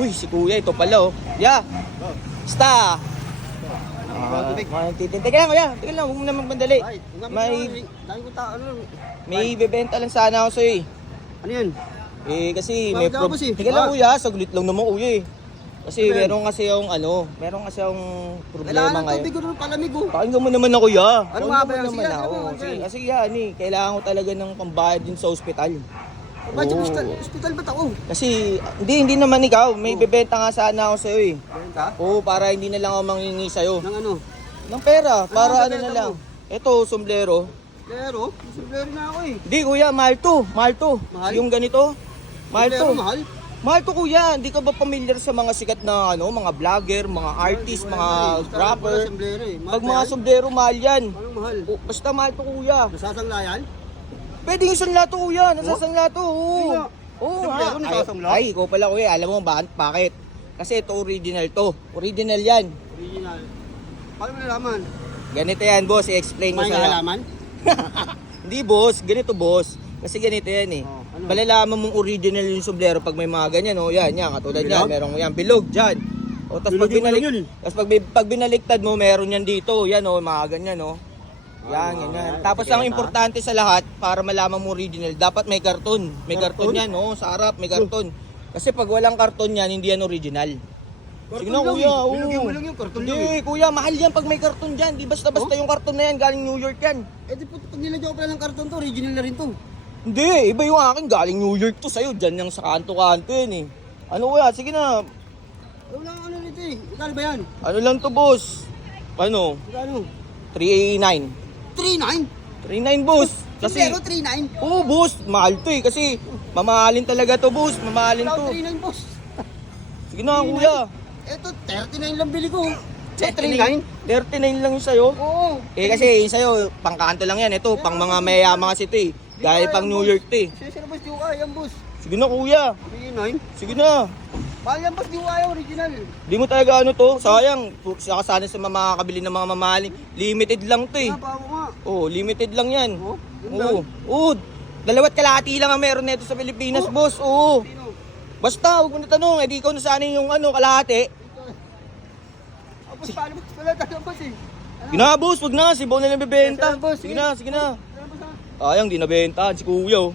Uy, si kuya, ito pala oh. Yeah. Basta. Teka lang kuya, teka lang, huwag mo na magmadali. May bebenta lang sana ako sa'yo eh. Ano yun? Eh kasi Bakit may ako, boss, eh? Teka lang kuya, saglit lang naman kuya eh. Kasi meron kasi yung problema Kailangan ng ngayon. tubig ko ng palamig oh. Pakinggan mo naman ako ya. Ano Pakinggan nga ba mo yan? naman Sige, ako. ano, Sige, ano? kasi yan eh, kailangan ko talaga ng pambayad din sa ospital. Bakit Oo. hospital ba't ako? Kasi hindi naman ikaw, may bebenta nga sana ako sa'yo eh. Benta? Oo, para hindi na lang ako mangingi sa'yo. Ng ano? Ng pera, para ang ano na bebenta lang. mo? Ito, sombrero. Pero, sombrero na ako eh. Hindi kuya, mahal to. Mahal to. Mahal? Yung ganito. Mahal to. Sombrero mahal? Mahal to kuya. Hindi ka ba familiar sa mga sikat na mga vlogger, mga artist, mga rapper? Sombrero eh. Mahal Pag ba mga yan? sombrero, mahal yan. Anong mahal? O, basta mahal to kuya. Nasasanglayan? Pwede yung sanla to kuya. Nasasangla to. Oo. Kaya, Oo sombrero, nga. nasasangla? Ay, ikaw pala kuya. Alam mo bakit? Kasi ito original to. Original yan. Original. Paano mo nalaman? Ganito yan boss. I-explain ko May sa'yo. nalaman? Hindi boss. Ganito boss. Kasi ganito yan eh. Oh, ano? Malalaman mong original yung sombrero pag may mga ganyan, oh. Yan, katulad Bilog? yan, merong yan, bilog dyan. O, tapos pag, Bilog yung yun. pag binaliktad mo, meron yan dito, yan, oh, mga ganyan, oh. Yan, yan. Tapos ang importante sa lahat, para malaman mo original, dapat may karton. May karton yan, oh, sa harap, may karton. Kasi pag walang karton yan, hindi yan original. Sige na, kuya, oo. Bilog yung karton lang eh. Hindi, kuya, mahal yan pag may karton dyan. Di basta-basta yung karton na yan, galing New York yan. Eh di po, pag nilagyan ko pala ng karton to, original na rin to. Hindi, iba yung akin, galing New York to sa'yo, dyan yung sa kanto-kanto yan eh. Ano kuya, sige na, Wala kang ano nito eh. Magkano ba yan? ano lang to boss? Ano? Magkano? 389. 3.9? 3.9 boss. Kasi, Sombrero 3.9? oo boss, mahal to eh. Kasi, mamahalin talaga to boss, mamahalin Wala to. 3.9 boss. Sige na kuya. Ito, 39 lang bili ko. 39? 39 lang yung sa'yo. Oo. Eh kasi yung sa'yo, pang kanto lang yan. Ito, pang mga mayayama kasi ito eh. Dahil pang New York to eh. Sino boss, di ko kaya yan boss. Sige na kuya. 3.9? Sige na. Mahal yan boss, di ko kaya original. Di mo talaga ano to, sayang. Saka sana sa makakabili ng mga mamahaling. Limited lang to eh. Nga, bago nga. Oo, limited lang yan. Oh, yun Oo. lang. Oo. Dalawat kalahati lang ang meron nito sa Pilipinas, boss. Oo. Sino? Basta, huwag mo na tanong. Eh, di ikaw na sana yung kalahati. Ah, boss, paano boss? Wala tayo boss eh. Sige na, boss. Huwag na. Si Bo na lang bibenta. Sige na, boss. Sige na, sige na. Ano boss ah? Sayang, di nabenta. Si kuya, oh.